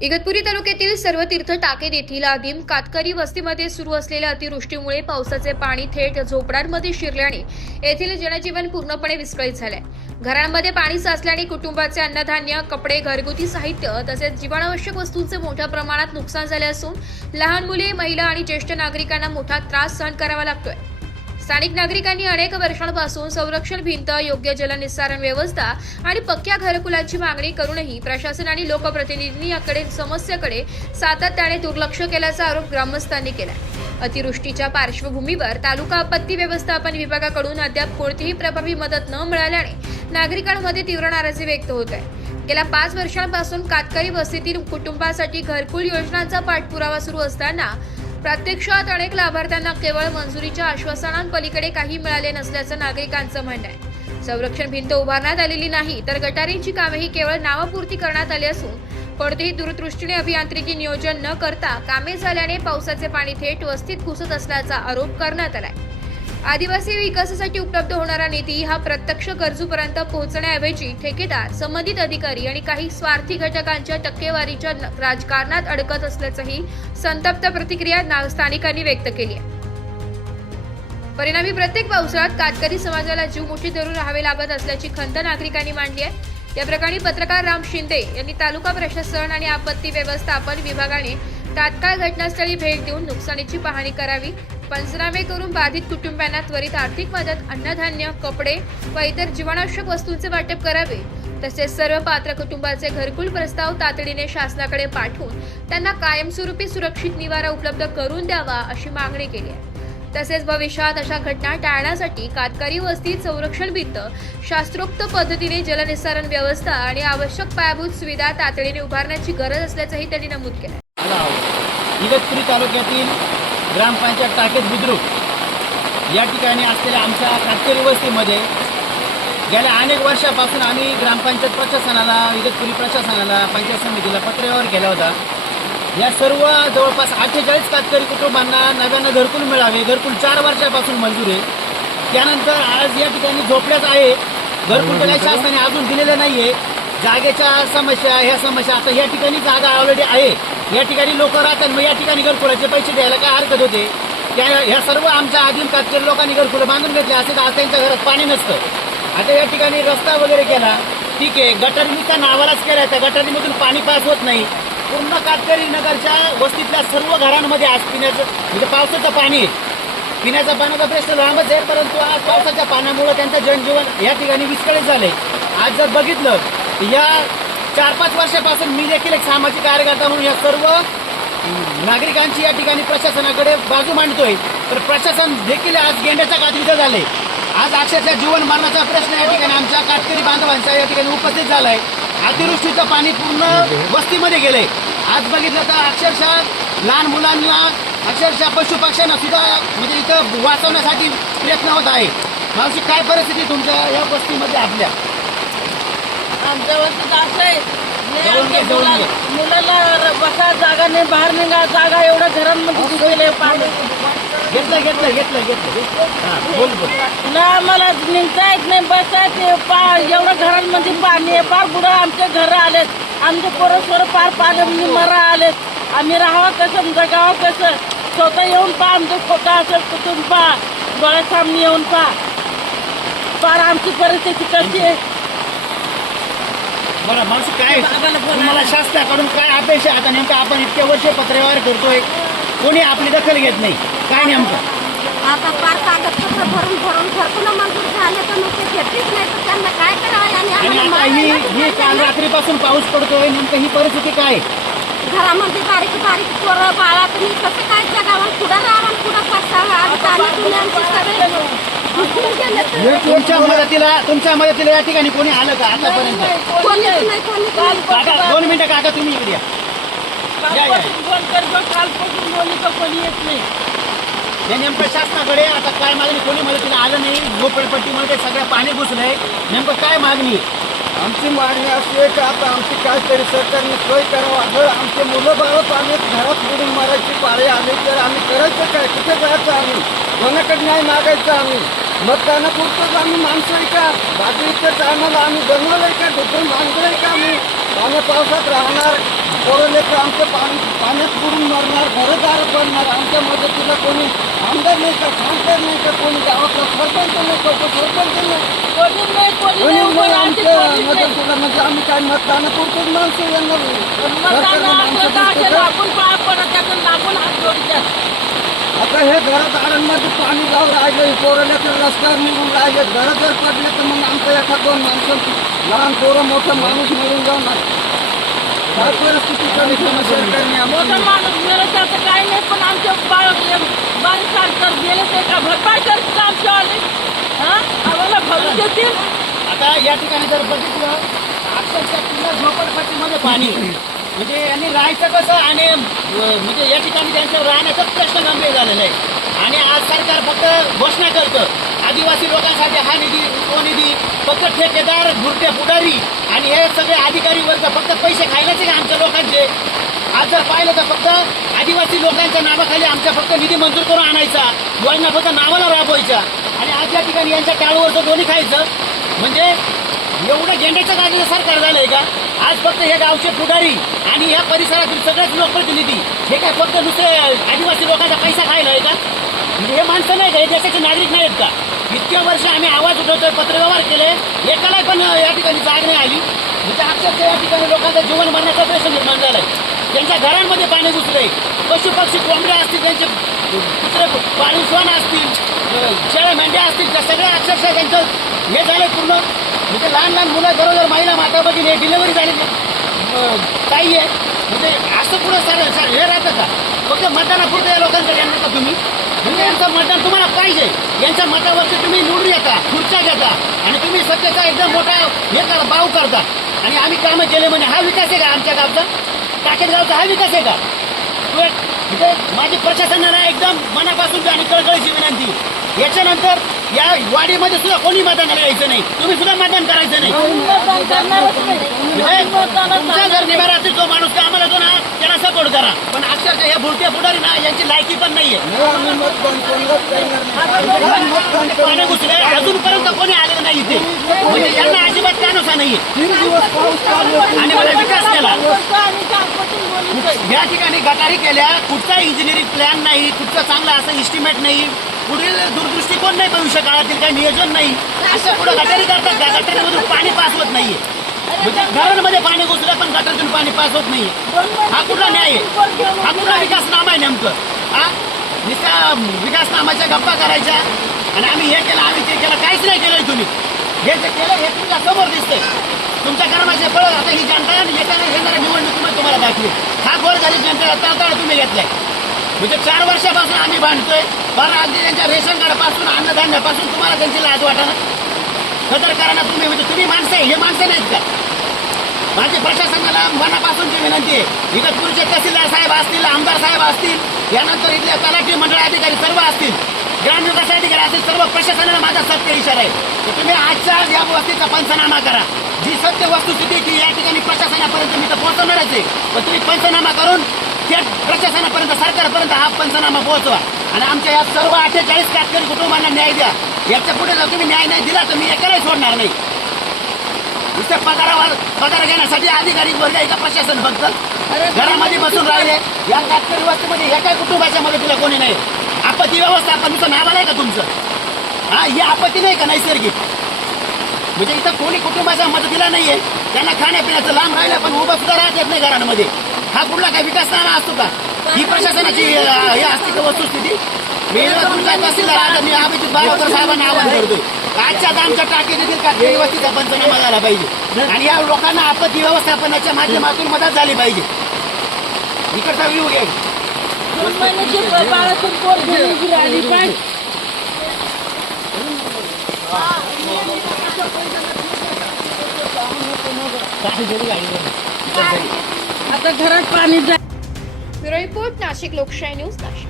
इगतपुरी तालुक्यातील सर्व तीर्थ टाकेद येथील आदिम कातकरी वस्तीमध्ये सुरू असलेल्या अतिवृष्टीमुळे पावसाचे पाणी थेट झोपड्यांमध्ये शिरल्याने येथील जनजीवन पूर्णपणे विस्कळीत झाले। घरांमध्ये पाणी साचल्याने कुटुंबाचे अन्नधान्य, कपडे, घरगुती साहित्य तसेच जीवनावश्यक वस्तूंचे मोठ्या प्रमाणात नुकसान झाले असून लहान मुले, महिला आणि ज्येष्ठ नागरिकांना मोठा त्रास सहन करावा लागतोय। स्थानिक नागरिकांनी अनेक वर्षांपासून संरक्षण भिंत, योग्य जलनिस्सारण व्यवस्था आणि पक्क्या घरकुलांची मागणी करूनही प्रशासन आणि लोकप्रतिनिधींनी याकडे समस्येकडे सातत्याने दुर्लक्ष केल्याचा आरोप ग्रामस्थांनी केला। अतिवृष्टीच्या पार्श्वभूमीवर तालुका आपत्ती व्यवस्थापन विभागाकडून अद्याप कोणतीही प्रभावी मदत न मिळाल्याने नागरिकांमध्ये तीव्र नाराजी व्यक्त होत आहे। गेल्या 5 वर्षांपासून कातकरी वस्तीतील कुटुंबासाठी घरकुल योजनांचा पाठपुरावा सुरू असताना प्रत्यक्षात अनेक लाभार्थ्यांना केवळ मंजुरीच्या आश्वासनांपलीकडे काही मिळाले नसल्याचं नागरिकांचं म्हणणं आहे। संरक्षण भिंत उभारण्यात आलेली नाही तर गटारींची कामेही केवळ नावापुरती करण्यात आली असून कोणतेही दूरदृष्टीने अभियांत्रिकी नियोजन न करता कामे झाल्याने पावसाचे पाणी थेट वस्तीत घुसत असल्याचा आरोप करण्यात आलाय। आदिवासी विकासासाठी उपलब्ध होणारा निधी हा प्रत्यक्ष गरजूपर्यंत पोहोचण्याऐवजी ठेकेदार, संबंधित अधिकारी आणि काही स्वार्थी घटकांच्या टक्केवारीच्या राजकारणात अडकत असल्याचंही संतप्त प्रतिक्रिया स्थानिकांनी व्यक्त केली आहे। परिणामी प्रत्येक पावसाळ्यात कातकरी समाजाला जीव मुठीत धरून राहावे लागत असल्याची खंत नागरिकांनी मांडली आहे। या प्रकरणी पत्रकार राम शिंदे यांनी तालुका प्रशासन आणि आपत्ती व्यवस्थापन विभागाने तात्काळ घटनास्थळी भेट देऊन नुकसानीची पाहणी करावी, पंचनामे करून बाधित कुटुंबांना त्वरित आर्थिक मदत, अन्नधान्य, कपडे व इतर जीवनावश्यक वस्तूंचे वाटप करावे, तसेच सर्व पात्र कुटुंबाचे घरकुल प्रस्ताव तातडीने शासनाकडे पाठवून त्यांना कायमस्वरूपी सुरक्षित निवारा उपलब्ध करून द्यावा अशी मागणी केली आहे। तसेच भविष्यात अशा घटना टाळण्यासाठी कातकरी वस्तीत संरक्षण भिंत, शास्त्रोक्त पद्धतीने जलनिस्सारण व्यवस्था आणि आवश्यक पायाभूत सुविधा तातडीने उभारण्याची गरज असल्याचंही त्यांनी नमूद केलं। इगतपुरी तालुक्यातील ग्रामपंचायत टाकेद बुद्रुक या ठिकाणी असलेल्या आमच्या कातकरी वस्तीमध्ये गेल्या अनेक वर्षापासून आम्ही ग्रामपंचायत प्रशासनाला, इगतपुरी प्रशासनाला, पंचायत समितीला पत्रव्यवहार केला होता। या सर्व जवळपास 48 कातकरी कुटुंबांना नव्यानं घरकुल मिळावे, घरकुल 4 वर्षापासून मंजूर आहे। त्यानंतर आज या ठिकाणी झोपड्यात आहे, घरकुल काही शासनाने अजून दिलेलं नाहीये। जागेच्या समस्या, ह्या समस्या, आता या ठिकाणी जागा ऑलरेडी आहे, या ठिकाणी लोक राहतात, मग या ठिकाणी घरकुलाचे पैसे द्यायला काय हरकत होते? ह्या सर्व आमच्या आदिम कातकरी लोकांनी घरकुलं बांधून घेतले असे तर आज त्यांच्या घरात पाणी नसतं। आता या ठिकाणी रस्ता वगैरे केला, ठीक आहे, गटारी त्या नावालाच केला, त्या गटारीमधून पाणी पास होत नाही। पूर्ण कातकरी नगरच्या वस्तीतल्या सर्व घरांमध्ये आज पिण्याचं म्हणजे पावसाचं पाणी, पिण्याच्या पाण्याचा प्रश्न लांबच आहे, परंतु आज पावसाच्या पाण्यामुळे त्यांचं जनजीवन या ठिकाणी विस्कळीत झालंय। आज जर बघितलं या 4-5 वर्षापासून मी देखील एक सामाजिक कार्यकर्ता म्हणून या सर्व नागरिकांची या ठिकाणी प्रशासनाकडे बाजू मांडतोय, तर प्रशासन देखील आज गेंड्याच्या काठीचं झालंय। आज अक्षरशः जीवन मरणाचा प्रश्न या ठिकाणी आमच्या कातकरी बांधवांचा या ठिकाणी उपस्थित झालाय। अतिवृष्टीचं पाणी पूर्ण वस्तीमध्ये गेलंय। आज बघितलं तर अक्षरशः लहान मुलांना, अक्षरशः पशुपक्ष्यांना सुद्धा म्हणजे इथं वाचवण्यासाठी प्रयत्न होत आहे। मावशी, काय परिस्थिती तुमच्या या वस्तीमध्ये आपल्या? आमच्या वस्तीत असं आहे, मुलाला बसा जागा नाही, बाहेर निघा जागा, एवढ्या घरांमध्ये गेले पाणी। घेतलं बोल ना आम्हाला निघता येत नाही, बसा एवढ्या घरांमध्ये पाणी आहे, फार बुडं आमचे घर आलेत, आमचे पोरं पार पाणी मरा आलेत। आम्ही राहावं कसं, जगावं कसं? स्वतः येऊन पहा, आमचं स्वतः असं कुठून पहा, डोळ्यासामने येऊन पहा, फार आमची परिस्थिती कशी आहे। बरं माणसं, काय तुम्हाला शासनाकडून काय अपेक्षा? आता नेमकं आपण इतके वर्ष पत्रव्यवहार करतोय, कोणी आपली दखल घेत नाही, काय नेमकं? आता फार कागदपत्र भरून घरकुलं मंजूर झाले तर मग ते घेतलीच नाही, तर त्यांना काय करावं? आणि आता ही काल रात्रीपासून पाऊस पडतोय, नेमकं ही परिस्थिती काय? घरामध्ये बारीक पोरं बाळा, तुम्ही कसं काय जगावं? पुढं राहावं, पुढं पसावं, तुमच्या मदतीला या ठिकाणी कोणी आलं का आतापर्यंत? काका 2 मिनिटं, काका तुम्ही इकडे या। कालपासून बोलली तर कोणी येत नाही। हे नेमकं शासनाकडे आता काय मागणी? कोणी मदतीला आलं नाही, झोपडपट्टीमध्ये सगळं पाणी घुसलंय, नेमकं काय मागणी? आमची मागणी अशी आहे की आता आमची काहीतरी सरकारने सोय करावं। जर आमचे मुलं बाळं पाणी घरात बुडून मारायची पाळी आली तर आम्ही करायचं काय? कुठे जायचं? आम्ही कोणाकडे नाही मागायचं? आम्ही मतदानापुरतंच आम्ही माणसं आहे का? बाकी इतर टायमाला आम्ही बनवलं आहे का? दुसरं माणसं आहे का? आम्ही पाण्या पावसात राहणार, पोरं लेकर आमचे पाण्यात बुडून मरणार, घरदार पडणार. आमच्या मदतीला कोणी आमदार नाही का, खासदार नाही का, कोणी गावातला सरपंच नाही का, उपसरपंच नाही. कोणीच नाही, कोणी कोणी नाही, नाही कोणी आमची आमच्या कोणीच नाही. मदतीला. म्हणजे आम्ही काय मतदानापुरतोच माणसं यांना मतदान सरकारला आपलं माणसं का दिसतं असेल, का? आपण पाय पडत त्यातून लागून हात जोडतात. आता हे घरात आडांमध्ये पाणी जाऊन राहिलं, पोरं लेकर रस्त्यावर निघून राहिले. घरं जर पडले तर मग आमचं एखाद दोन माणसं, लहान पोरं मोठं माणूस मिळून जाऊन काय परिस्थिती कंडिशन सरकारने मोठा आम्हाला. माणूस गेलं तर आता काही नाही, पण आमच्या बारीक सरकार गेले ते का भरपाई करतील आमच्यावाले? हा, आम्हाला भरून देतील. आता या ठिकाणी जर बघितलं अक्षरशः पुन्हा झोपडपट्टीमध्ये पाणी, म्हणजे यांनी राहायचं कसं आणि म्हणजे या ठिकाणी त्यांच्या राहण्याचाच प्रश्न गंभीर झालेला आहे. आणि आज सरकार फक्त घोषणा करतं आदिवासी लोकांसाठी हा निधी तो निधी, फक्त ठेकेदार भुरटे पुढारी आणि हे सगळे अधिकारी वर्ग फक्त पैसे खायलाच का आमच्या लोकांचे. आज जर पाहिलं तर फक्त आदिवासी लोकांच्या नावाखाली आमच्या फक्त निधी मंजूर करून आणायचा, योजना फक्त नावाला राबवायच्या आणि आज या ठिकाणी यांच्या टाळूवरचं दोन्ही खायचं. म्हणजे एवढं गेंड्याचं गाडीचं सरकार झालंय का? आज फक्त हे गावचे पुढारी आणि या परिसरातील सगळेच लोकप्रतिनिधी हे काय फक्त दुसरे आदिवासी लोकांचा पैसा खायला आहे का? म्हणजे हे माणसं नाही का, हे देशाचे नागरिक नाहीत का? इतक्या वर्ष आम्ही आवाज उठवतोय, पत्रव्यवहार केले, एकाला पण या ठिकाणी जाग नाही आली. म्हणजे अक्षरशः या ठिकाणी लोकांचा जीवन मरण्याचा प्रश्न निर्माण झालाय. त्यांच्या घरांमध्ये पाणी घुसलंय. पशु पक्षी कोंबड्या असतील, त्यांचे कुत्रे पाळीव श्वान असतील, शेळ्या मेंढ्या असतील, त्या सगळ्या अक्षरशः त्यांचं हे झालंय पूर्ण. म्हणजे लहान लहान मुलं बरोबर महिला माता भगिनी डिलिव्हरी झाली काही आहे. म्हणजे असं पुढं सर हे राहतं का? फक्त मतदानापुरतं या लोकांकडे येणार का तुम्ही? म्हणजे यांचं मतदान तुम्हाला पाहिजे, यांच्या मतावरती तुम्ही निवडून येता, खुर्च्या घेता आणि तुम्ही सत्तेचा एकदम मोठा हे करा, बाव करता आणि आम्ही कामं केले म्हणजे हा विकास आहे का आमच्या गावचा? टाकेद गावचा हा विकास आहे का? म्हणजे माझी प्रशासनाला एकदम मनापासून आणि कळकळीची विनंती, याच्यानंतर या वाडीमध्ये सुद्धा कोणी मतदानाला यायचं नाही, तुम्ही सुद्धा मतदान करायचं नाही. मतदान करणारच नाही. म्हणजे तुमचा जर निभार असेल तो माणूस का आम्हाला जो ना त्याला सपोर्ट करा, पण अक्षरशः या भुरट्या पुढारी ना यांची लायकी पण नाहीये. आम्ही मतदान कोणालाच करणार नाही. मतदान पाणी घुसले अजूनपर्यंत कोणी आलेलं नाही इथे, म्हणजे यांना अजिबात कानोसा नाहीये 3 दिवस पाऊस चालू आहे. आणि मला विकास केला. आणि कागदातून बोलून या ठिकाणी गटारी केल्या, कुठचा इंजिनिअरिंग प्लॅन नाही, कुठचा चांगला असं इस्टिमेट नाही, पुढील दूरदृष्टिकोन नाही, भविष्य काळातील काही नियोजन नाही. असं पुढे गटारी करतात का? गटारीमधून पाणी पास होत नाहीये. म्हणजे घरांमध्ये पाणी घुसलं पण गटारीतून पाणी पास होत नाहीये. हा कुठला न्याय आहे? हा कुठला विकासनामा आहे नेमकं? हा नुसत्या विकासनामाच्या गप्पा करायच्या आणि आम्ही हे केलं आम्ही ते केलं, काहीच नाही केलंय तुम्ही. हे जे केलं हे तुमच्या समोर दिसतंय. तुमच्या कर्माचे फळ आता ही जनता येणाऱ्या निवडणुकीमध्ये तुम्हाला दाखवेल. हा गोरगरीब जनतेला तळतळ तुम्ही घेतलाय. म्हणजे 4 वर्षापासून आम्ही भांडतोय, पण अगदी त्यांच्या रेशन कार्डपासून अन्नधान्यापासून तुम्हाला त्यांची लाज वाटाना सदर करा ना तुम्ही. म्हणजे तुम्ही माणसं आहे, हे माणसं नाहीत का? माझी प्रशासनाला मनापासूनची विनंती आहे, इगतपूरचे तहसीलदार साहेब असतील, आमदार साहेब असतील, यानंतर इथले तलाठी मंडळ अधिकारी सर्व असतील, ग्रामविकास अधिकारी असतील, सर्व प्रशासनाला माझा सत्य इशारा आहे की तुम्ही आजच्या या वस्तीचा पंचनामा करा. जी सत्य वस्तुस्थिती की या ठिकाणी प्रशासनापर्यंत मी तर पोहोचवणारच आहे, पण तुम्ही पंचनामा करून थेट प्रशासनापर्यंत सरकारपर्यंत हा पंचनामा पोहोचवा आणि आमच्या या सर्व 48 कातकरी कुटुंबांना न्याय द्या. याच्या पुढे जर तुम्ही न्याय नाही दिला तर मी एकालाही सोडणार नाही. नुसते पगार घेण्यासाठी अधिकारी वर्ग एका प्रशासन फक्त घरामध्ये बसून राहिले. या कातकरी वस्तीमध्ये एका कुटुंबाच्या मदतीला कोणी नाही. आपत्ती व्यवस्थापन नुसतं नाव आहे का तुमचं? हा, ही आपत्ती नाही का नैसर्गिक? म्हणजे इथं कोणी कुटुंबाच्या मदतीला नाहीये, त्यांना खाण्यापिण्याचं लांब राहिलं पण उभं सुद्धा राहत येत नाही घरांमध्ये. हा कुठला काय विकासनामा असतो का? ही प्रशासनाची हे असते का वस्तुस्थिती? मी तुमचा तहसीलदार आता मी अभिजित बाळाकर साहेबांना आवाहन करतोय, आजच्या आमच्या टाकी देखील कातकरी वस्तीचा पंचनामा झाला पाहिजे आणि या लोकांना आपत्ती व्यवस्थापनाच्या माध्यमातून मदत झाली पाहिजे. इकडचा व्ह्यू घ्या. 2 महिन्याची बाळातून पोर घेऊन राहिली पाहिजे. आता घरात पाणी ब्युरो रिपोर्ट नाशिक लोकशाही न्यूज नाशिक.